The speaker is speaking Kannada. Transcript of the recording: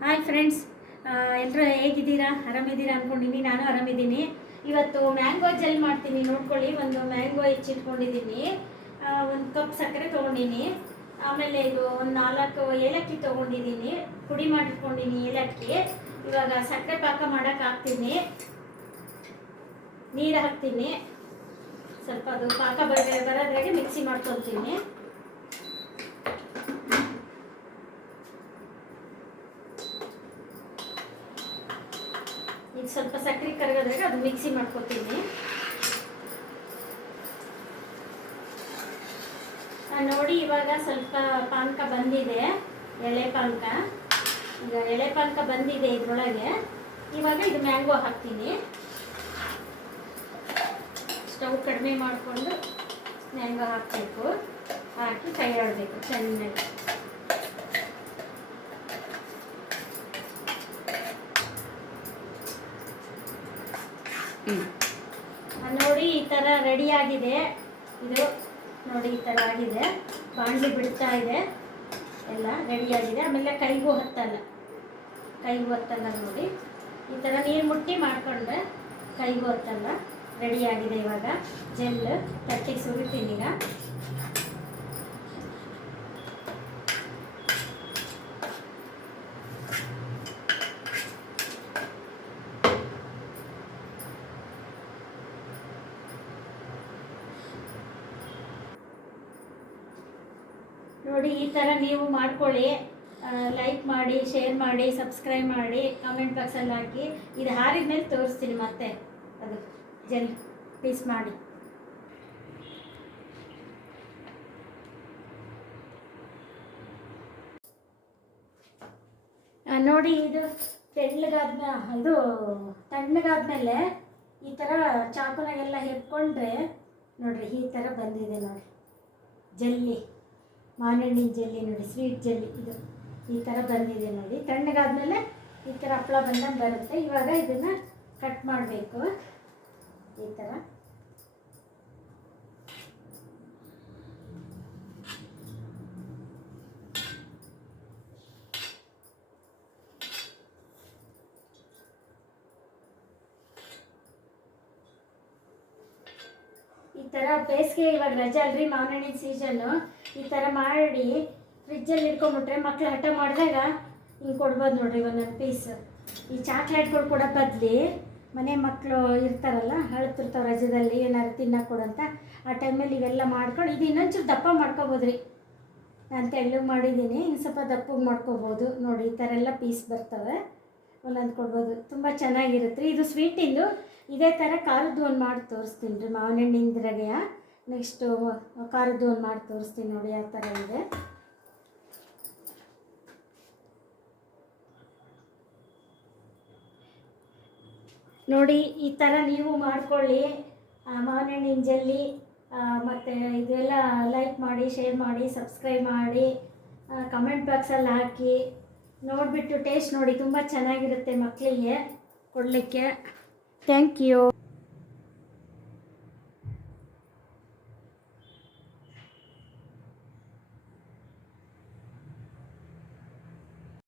ಹಾಯ್ ಫ್ರೆಂಡ್ಸ್, ಎಲ್ಲರೂ ಹೇಗಿದ್ದೀರಾ? ಆರಾಮಿದ್ದೀರಾ ಅಂದ್ಕೊಂಡಿದ್ದೀನಿ. ನಾನು ಆರಾಮಿದ್ದೀನಿ. ಇವತ್ತು ಮ್ಯಾಂಗೋ ಜೆಲ್ ಮಾಡ್ತೀನಿ, ನೋಡ್ಕೊಳ್ಳಿ. ಒಂದು ಮ್ಯಾಂಗೋ ಹೆಚ್ಚಿಟ್ಕೊಂಡಿದ್ದೀನಿ, ಒಂದು ಕಪ್ ಸಕ್ಕರೆ ತೊಗೊಂಡಿನಿ, ಆಮೇಲೆ ಇದು ಒಂದು 4 ಏಲಕ್ಕಿ ತೊಗೊಂಡಿದ್ದೀನಿ, ಪುಡಿ ಮಾಡಿಟ್ಕೊಂಡಿನಿ ಏಲಕ್ಕಿ. ಇವಾಗ ಸಕ್ಕರೆ ಪಾಕ ಮಾಡೋಕೆ ಹಾಕ್ತೀನಿ, ನೀರು ಹಾಕ್ತೀನಿ, ಸ್ವಲ್ಪ ಅದು ಪಾಕ ಬರೋದ್ರಾಗೆ ಮಿಕ್ಸಿ ಮಾಡ್ಕೊತೀನಿ. ಈಗ ಸ್ವಲ್ಪ ಸಕ್ಕರೆ ಕರಗೋದ್ರಾಗ ಅದು ಮಿಕ್ಸಿ ಮಾಡ್ಕೊತೀನಿ. ನೋಡಿ, ಇವಾಗ ಸ್ವಲ್ಪ ಪಾನಕ ಬಂದಿದೆ, ಎಳೆ ಪಾನಕ. ಈಗ ಎಳೆ ಪಾನಕ ಬಂದಿದೆ ಇದರೊಳಗೆ. ಇವಾಗ ಇದು ಮ್ಯಾಂಗೋ ಹಾಕ್ತೀನಿ. ಸ್ಟವ್ ಕಡಿಮೆ ಮಾಡಿಕೊಂಡು ಮ್ಯಾಂಗೋ ಹಾಕಬೇಕು, ಹಾಕಿ ಕೈ ಆಡಬೇಕು ಚೆನ್ನಾಗಿ. ನೋಡಿ, ಈ ಥರ ರೆಡಿಯಾಗಿದೆ ಇದು. ನೋಡಿ, ಈ ಥರ ಆಗಿದೆ, ಬಾಣಲಿ ಬಿಡ್ತಾ ಇದೆ, ಎಲ್ಲ ರೆಡಿಯಾಗಿದೆ. ಆಮೇಲೆ ಕೈಗೂ ಹತ್ತಲ್ಲ ನೋಡಿ. ಈ ಥರ ನೀರು ಮುಟ್ಟಿ ಮಾಡಿಕೊಂಡ್ರೆ ಕೈಗೂ ಹತ್ತಲ್ಲ. ರೆಡಿಯಾಗಿದೆ. ಇವಾಗ ಜೆಲ್ ತಟ್ಟಿಗೆ ಸುರಿತೀನಿ. ಈಗ ನೋಡಿ, ಈ ಥರ ನೀವು ಮಾಡ್ಕೊಳ್ಳಿ. ಲೈಕ್ ಮಾಡಿ, ಶೇರ್ ಮಾಡಿ, ಸಬ್ಸ್ಕ್ರೈಬ್ ಮಾಡಿ, ಕಾಮೆಂಟ್ ಬಾಕ್ಸಲ್ಲಿ ಹಾಕಿ. ಇದು ಹಾರಿದ ಮೇಲೆ ತೋರಿಸ್ತೀನಿ ಮತ್ತೆ ಅದು ಜೆಲ್ ಪೀಸ್ ಮಾಡಿ. ನೋಡಿ, ಇದು ತಣ್ಣಗಾದ್ಮೇಲೆ ಈ ಥರ ಚಾಕುನಾಗೆಲ್ಲ ಹೆಕ್ಕೊಂಡ್ರೆ ನೋಡ್ರಿ, ಈ ಥರ ಬಂದಿದೆ ನೋಡಿ ಜೆಲ್ಲಿ, ಮಾವಿನಹಣ್ಣಿನ ಜೆಲ್ಲಿ. ನೋಡಿ, ಸ್ವೀಟ್ ಜೆಲ್ಲಿ ಇದು ಈ ಥರ ಬಂದಿದೆ ನೋಡಿ. ತಣ್ಣಗಾದ್ಮೇಲೆ ಈ ಥರ ಹಪ್ಪಳ ಬಂದಂಗೆ ಬರುತ್ತೆ. ಇವಾಗ ಇದನ್ನು ಕಟ್ ಮಾಡಬೇಕು ಈ ಥರ. ಈ ಥರ ಬೇಸಿಗೆ ಇವಾಗ ರಜೆ ಅಲ್ರಿ, ಮಾವಿನಹಣ್ಣಿನ ಸೀಸನ್ನು. ಈ ಥರ ಮಾಡಿ ಫ್ರಿಜ್ಜಲ್ಲಿ ಇಟ್ಕೊಂಡ್ಬಿಟ್ರೆ ಮಕ್ಳು ಹಠ ಮಾಡಿದಾಗ ಹಿಂಗೆ ಕೊಡ್ಬೋದು ನೋಡ್ರಿ ಒಂದೊಂದು ಪೀಸ್. ಈ ಚಾಕ್ಲೇಟ್ಗಳು ಕೊಡೋ ಬದಲಿ ಮನೆ ಮಕ್ಕಳು ಇರ್ತಾರಲ್ಲ, ಅಳ್ತಿರ್ತಾವೆ ರಜದಲ್ಲಿ, ಏನಾದ್ರು ತಿನ್ನಕ್ಕೆ ಕೊಡಂತ, ಆ ಟೈಮಲ್ಲಿ ಇವೆಲ್ಲ ಮಾಡ್ಕೊಂಡು ಇದು ಇನ್ನೊಂಚೂರು ದಪ್ಪ ಮಾಡ್ಕೊಬೋದ್ರಿ. ನಾನು ತೆಳ್ಳಗೆ ಮಾಡಿದ್ದೀನಿ, ಇನ್ನು ಸ್ವಲ್ಪ ದಪ್ಪಗೆ ಮಾಡ್ಕೋಬೋದು. ನೋಡಿ, ಈ ಥರ ಎಲ್ಲ ಪೀಸ್ ಬರ್ತವೆ, ಒಂದೊಂದು ಕೊಡ್ಬೋದು. ತುಂಬ ಚೆನ್ನಾಗಿರುತ್ತೆ ರೀ. ಇದು ಸ್ವೀಟಿಂದು. ಇದೇ ಥರ ಖಾರದ್ದು ಒಂದು ಮಾಡಿ ತೋರಿಸ್ತೀನಿ ರೀ, ಮಾವಿನಹಣ್ಣಿಂದ್ರಾಗೆ. ನೆಕ್ಸ್ಟು ಖಾರದ್ದು ಒಂದು ಮಾಡಿ ತೋರಿಸ್ತೀನಿ ನೋಡಿ, ಯಾವ ಥರ ಇದೆ. ನೋಡಿ, ಈ ಥರ ನೀವು ಮಾಡ್ಕೊಳ್ಳಿ. ಮಾವಿನಹಣ್ಣಿನ ಜೆಲ್ಲಿ ಮತ್ತು ಇದೆಲ್ಲ ಲೈಕ್ ಮಾಡಿ, ಶೇರ್ ಮಾಡಿ, ಸಬ್ಸ್ಕ್ರೈಬ್ ಮಾಡಿ, ಕಮೆಂಟ್ ಬಾಕ್ಸಲ್ಲಿ ಹಾಕಿ. ನೋಡಿಬಿಟ್ಟು ಟೇಸ್ಟ್ ನೋಡಿ, ತುಂಬ ಚೆನ್ನಾಗಿರುತ್ತೆ ಮಕ್ಕಳಿಗೆ ಕೊಡಲಿಕ್ಕೆ. Thank you.